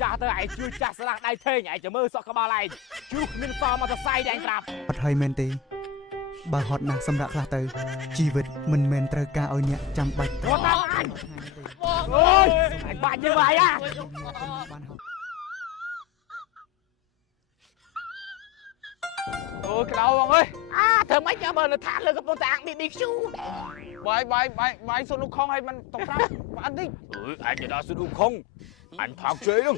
cha tới ai chưa cha sẽ là đại thế nhảy cho mơ sợ các ba này chú mình so mà ta sai đánh đạp អត់ហើយមែនទេបើហត់ណាស់សម្រាប់ខ្លះទៅជីវិតមិនមែនត្រូវការឲ្យអ្នកចាំបាច់ có tao anh ôi anh bạn như vậy à បានហត់ ôi cái đâu ông ơi à thằng mấy nhà bờ nó thả lên cái con tạng bị chú bài số nó không hay mình tổng ra ăn đi anhจะได้สุดคงanh thằng chơi luôn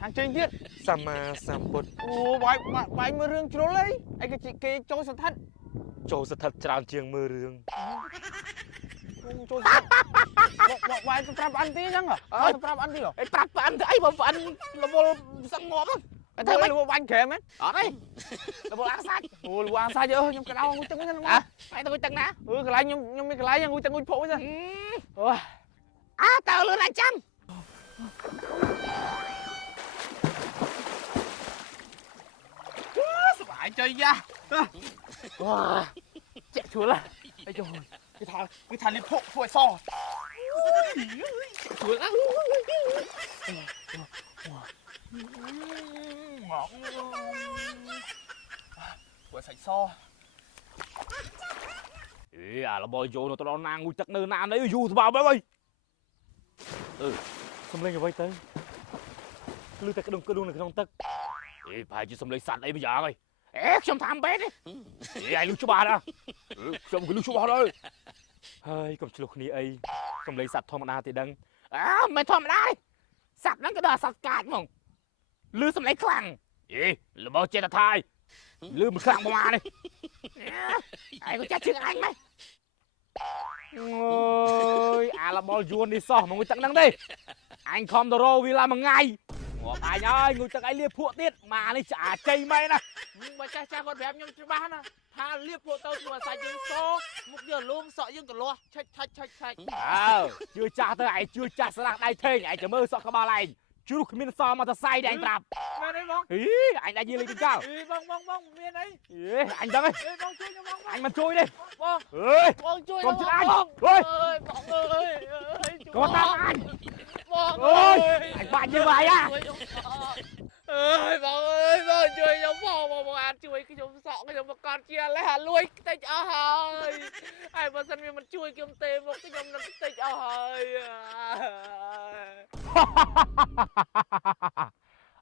hàng trên thiết sama samput ô bài mưa rương trốn lấy anh cái trôi sạt thắt ចូលស្ថិតច្រើនជាងមើលរឿង trôi bài tập tập ăn tí chăng à tập tập ăn tí à ไอ้ตัดฝันไอ้บ่ฝันระบบสงบไอ้เธอไม่ lu bánh kèm ấy អត់ទេระบบអាសាច់ ô lu ăn sai chứ nhưng cái đâu ngu chân cái អ่ะ ទៅចឹងណា cái lại nhưng cái lại ngu chân ngu phụ chứ ôi អើតើលឿនអាចចាំ sắp bại chơi ra វ៉ាចាក់chuột ไอ้trời cái thằng liệp phụ phụ so chuột á ngọt phụ sạch so អេអារបស់យោនៅទៅដល់ណាងងូទឹកនៅណានេះយូរស្បើបែបអីសំលេងអ្វីទៅឮតែក្ដុងនៅក្នុងទឹកអេប្រហែលជាសំលេងសត្វអីម្យ៉ាងហើយអេខ្ញុំតាមបេតទេអេឯងលឺច្បាស់ណាខ្ញុំក៏លឺច្បាស់ដែរហើយកុំឆ្លោះគ្នាអីសំលេងសត្វធម្មតាទេដឹងអើមិនធម្មតាទេសត្វហ្នឹងក៏ដល់សត្វកាចហ្មងឮសំលេងខ្លាំងអេរបស់ចេតថាយឮមិនខ្លាំងប្រហែលនេះឯងក៏ចាស់ជាងអញម៉េចអូយអាលបលយួននេះសោះមកងុយទឹកហ្នឹងទេអញខំទៅរកវាឡាមួយថ្ងៃងាប់អញហើយងុយទឹកឯងលាភក់ទៀតម៉ានេះចាជ័យមែនណា mà cha cha con đẹp nhưng chưa bán à tha liệp phụ tao mà sai dương số mục giờ luôn sợ dương cả lo chạch ជឿចាស់ទៅឯងជឿចាស់ស្លាកដៃថេងឯងចាំមើលសក់ក្បាលឯងជ្រុះគ្មានសមកទៅសាយដែរឯងប្រាប់ mẹ đấy bông អីអញដាច់យាយលេងទីកោ bông miền đấy អញដឹងហើយ bông chui cho bông អញមិនជួយទេ bông អើយ bông chui con cho chưa anh. bông Ôi. ơi bông ơi ក៏តាមអញ bông អូយ ơi អញបាច់យឺវាយអា ơi bông chui cho bông ăn chui cái giống sọ cái giống con chia lấy hà lui tay ơi ai mà sân mình chui kiếm tê một cái giống nó tay ơi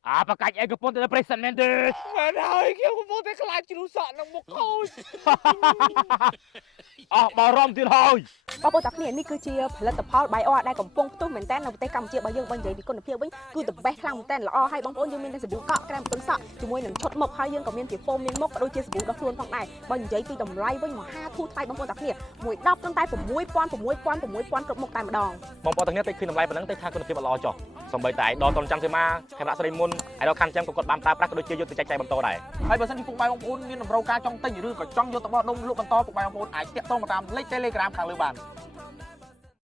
អាប្រកាច់ឯងកំពុងតែប្រេសិនមែនទេ មែនហើយខ្ញុំកំពុងតែខ្លាចជ្រុះសក់នឹងមុខខូច អស់បារម្ភទៀតហើយ បងប្អូនតាគ្នានេះគឺជាផលិតផលបាយអដែលកំពុងផ្ទុះមែនតើនៅប្រទេសកម្ពុជារបស់យើងបើនិយាយពីគុណភាពវិញគឺ the best ខ្លាំងមែនតើល្អហើយបងប្អូនយើងមានតែសាប៊ូកក់ក្រែមបន្ទន់សក់ជាមួយនឹងឈុតមុខហើយយើងក៏មានជាហ្វូមមានមុខក៏ដូចជាសាប៊ូដោះខ្លួនផងដែរបើនិយាយពីតម្លៃវិញមហាធូរថ្លៃបងប្អូនតាគ្នាមួយ10ត្រឹមតែ6000គ្រប់មុខតែម្ដង បងប្អូនទាំងនេះតិចឃើញតម្លៃប៉ុណ្ណឹងតិចថាគុណភាពល្អចុះសំបីតែឯដល់តនចាំសេមាខេមរៈស្រីមុនឯដល់ខាន់ចាំក៏គាត់បានប្រើប្រាស់ក៏ដូចជាយកទៅចែកចាយបន្តដែរ ហើយបើសិនជាពុកម៉ែបងប្អូនមានតម្រូវការចង់ទិញឬក៏ចង់យកទៅបោះដុំលក់បន្តពុកម៉ែបងប្អូនអាចតាក់ទងមកតាមលេខ Telegram ខាងលើបាន